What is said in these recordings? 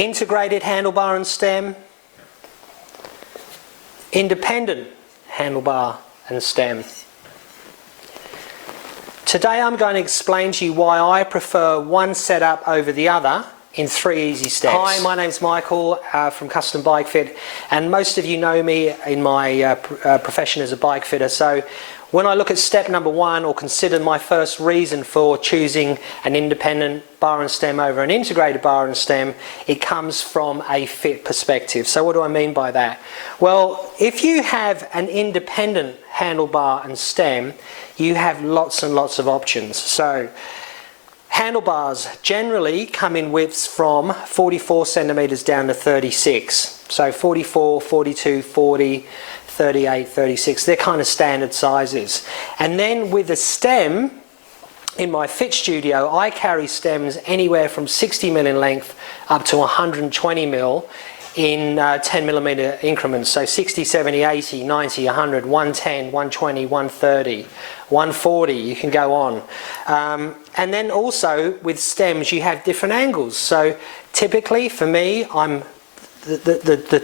integrated handlebar and stem, independent handlebar and stem. Today I'm going to explain to you why I prefer one setup over the other in 3 easy steps. Hi, my name's Michael from Custom Bike Fit, and most of you know me in my profession as a bike fitter. So when I look at step number 1, or consider my first reason for choosing an independent bar and stem over an integrated bar and stem, it comes from a fit perspective. So what do I mean by that? Well, if you have an independent handlebar and stem, you have lots and lots of options. So handlebars generally come in widths from 44 centimeters down to 36. So 44, 42, 40, 38, 36, they're kind of standard sizes. And then with a stem, in my fit studio, I carry stems anywhere from 60 mil in length up to 120 mil in 10 millimeter increments. So 60, 70, 80, 90, 100, 110, 120, 130, 140, you can go on. And then also with stems you have different angles. So typically for me, the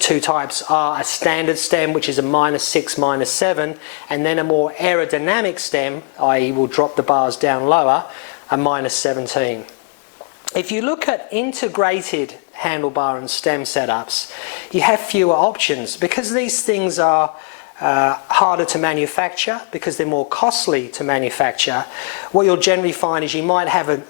two types are a standard stem, which is a -6, -7, and then a more aerodynamic stem, i.e. will drop the bars down lower, a -17. If you look at integrated handlebar and stem setups, you have fewer options because these things are harder to manufacture, because they're more costly to manufacture. What you'll generally find is you might have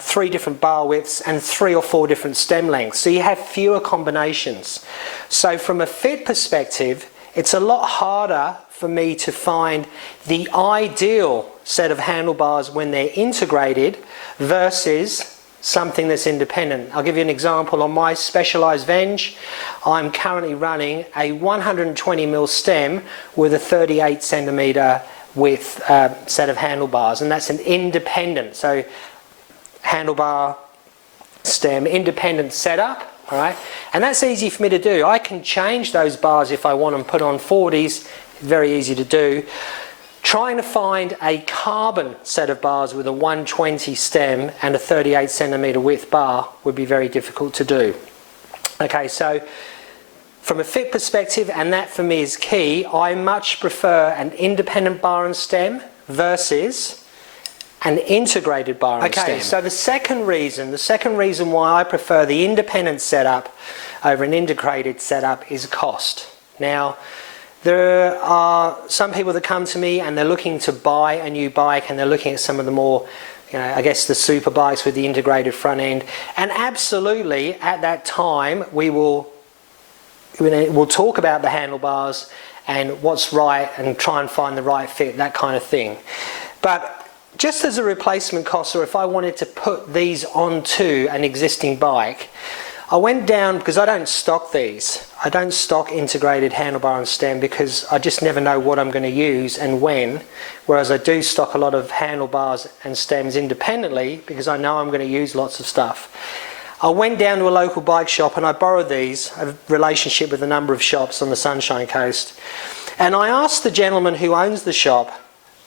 3 different bar widths and 3 or 4 different stem lengths, so you have fewer combinations. So from a fit perspective, it's a lot harder for me to find the ideal set of handlebars when they're integrated versus something that's independent. I'll give you an example. On my Specialized Venge, I'm currently running a 120 mil stem with a 38 centimeter width set of handlebars, and that's an independent. So handlebar, stem, independent setup, all right? And that's easy for me to do. I can change those bars if I want them put on 40s, very easy to do. Trying to find a carbon set of bars with a 120 stem and a 38 centimeter width bar would be very difficult to do. Okay, so from a fit perspective, and that for me is key, I much prefer an independent bar and stem versus an integrated bar and stem. Okay, so the second reason why I prefer the independent setup over an integrated setup is cost. Now, there are some people that come to me and they're looking to buy a new bike, and they're looking at some of the more, I guess the super bikes with the integrated front end. And absolutely, at that time, we'll talk about the handlebars and what's right and try and find the right fit, that kind of thing. But just as a replacement cost, or if I wanted to put these onto an existing bike, I went down, because I don't stock these. I don't stock integrated handlebar and stem because I just never know what I'm going to use and when, whereas I do stock a lot of handlebars and stems independently because I know I'm going to use lots of stuff. I went down to a local bike shop and I borrowed these. I have a relationship with a number of shops on the Sunshine Coast, and I asked the gentleman who owns the shop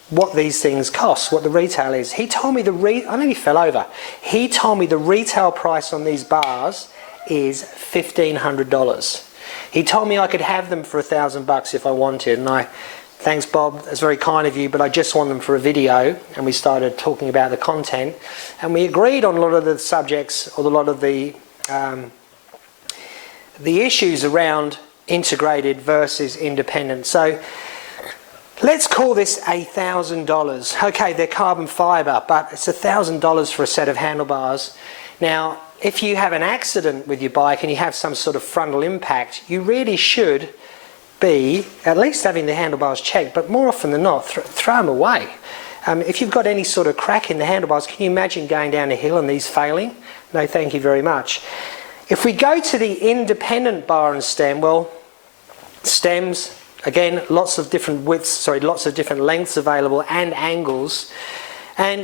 what these things cost, what the retail is. He told me I nearly fell over. He told me the retail price on these bars is $1,500. He told me I could have them for $1,000 if I wanted, and thanks Bob, that's very kind of you, but I just want them for a video. And we started talking about the content, and we agreed on a lot of the subjects, or a lot of the issues around integrated versus independent. So let's call this $1,000. Okay, they're carbon fiber, but it's $1,000 for a set of handlebars. Now, if you have an accident with your bike and you have some sort of frontal impact, you really should be at least having the handlebars checked, but more often than not, throw them away. If you've got any sort of crack in the handlebars, can you imagine going down a hill and these failing? No, thank you very much. If we go to the independent bar and stem, well, stems, again, lots of different widths, lots of different lengths available and angles. And,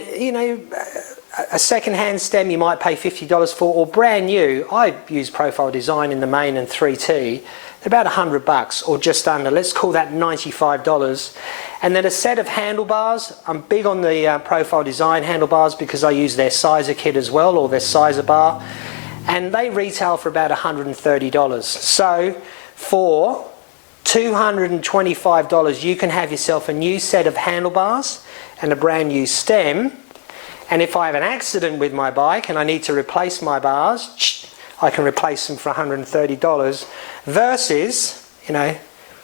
a second-hand stem you might pay $50 for, or brand new. I use Profile Design in the main and 3T. about $100 or just under. Let's call that $95. And then a set of handlebars. I'm big on the Profile Design handlebars because I use their sizer kit as well, or their sizer bar. And they retail for about $130. So for $225 you can have yourself a new set of handlebars and a brand new stem. And if I have an accident with my bike and I need to replace my bars, I can replace them for $130 versus, you know,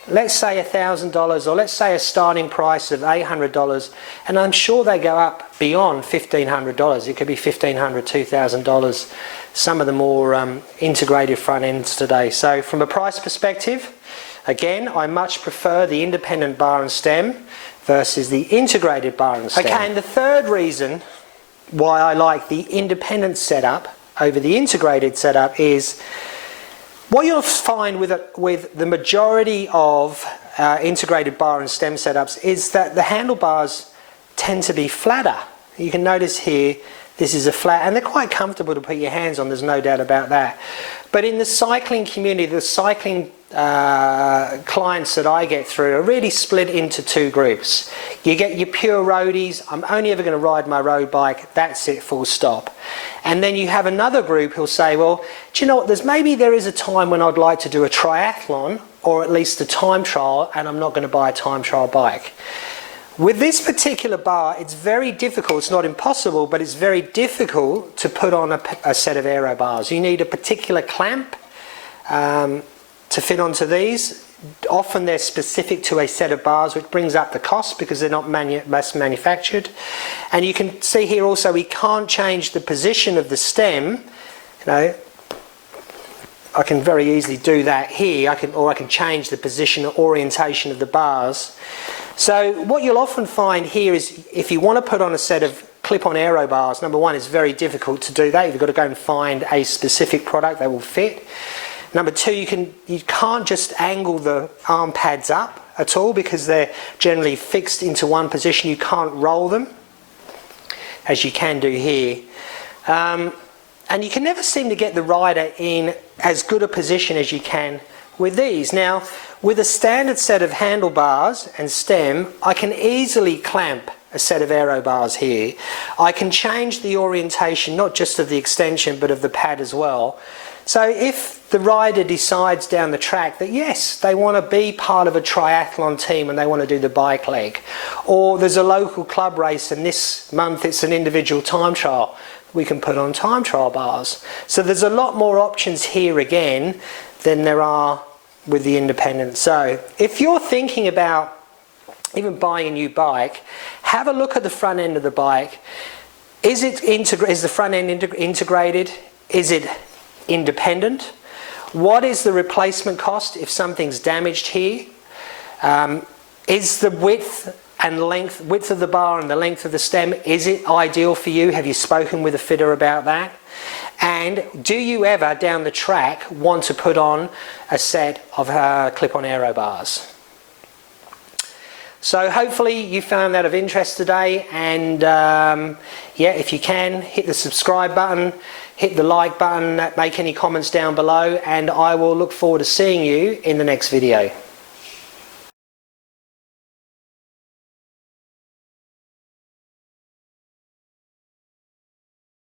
let's say $1,000, or let's say a starting price of $800, and I'm sure they go up beyond $1,500. It could be $1,500, $2,000, some of the more integrated front ends today. So from a price perspective, again, I much prefer the independent bar and stem versus the integrated bar and stem. Okay, and the third reason why I like the independent setup over the integrated setup is what you'll find with the majority of integrated bar and stem setups is that the handlebars tend to be flatter. You can notice here this is a flat, and they're quite comfortable to put your hands on, there's no doubt about that. But in the cycling community, the cycling clients that I get through are really split into two groups. You get your pure roadies, I'm only ever going to ride my road bike, that's it, full stop. And then you have another group who'll say, well, do you know what, maybe there is a time when I'd like to do a triathlon, or at least a time trial, and I'm not going to buy a time trial bike. With this particular bar, it's very difficult, it's not impossible, but it's very difficult to put on a set of aero bars. You need a particular clamp to fit onto these. Often they're specific to a set of bars, which brings up the cost because they're not mass manufactured. And you can see here also we can't change the position of the stem. You know, I can very easily do that here, or I can change the position or orientation of the bars. So what you'll often find here is if you want to put on a set of clip-on aero bars, number one, it's very difficult to do that. You've got to go and find a specific product that will fit. Number two, you can't just angle the arm pads up at all because they're generally fixed into one position. You can't roll them as you can do here. And you can never seem to get the rider in as good a position as you can with these. Now, with a standard set of handlebars and stem, I can easily clamp a set of aero bars here. I can change the orientation, not just of the extension, but of the pad as well. So if the rider decides down the track that yes, they want to be part of a triathlon team and they want to do the bike leg, or there's a local club race and this month it's an individual time trial, we can put on time trial bars. So there's a lot more options here again than there are with the independent. So if you're thinking about even buying a new bike, have a look at the front end of the bike. Is the front end integrated? Is it independent? What is the replacement cost if something's damaged here? Is the width of the bar and the length of the stem, is it ideal for you? Have you spoken with a fitter about that? And do you ever down the track want to put on a set of clip-on aero bars? So hopefully you found that of interest today, and yeah, if you can, hit the subscribe button, hit the like button, make any comments down below, and I will look forward to seeing you in the next video.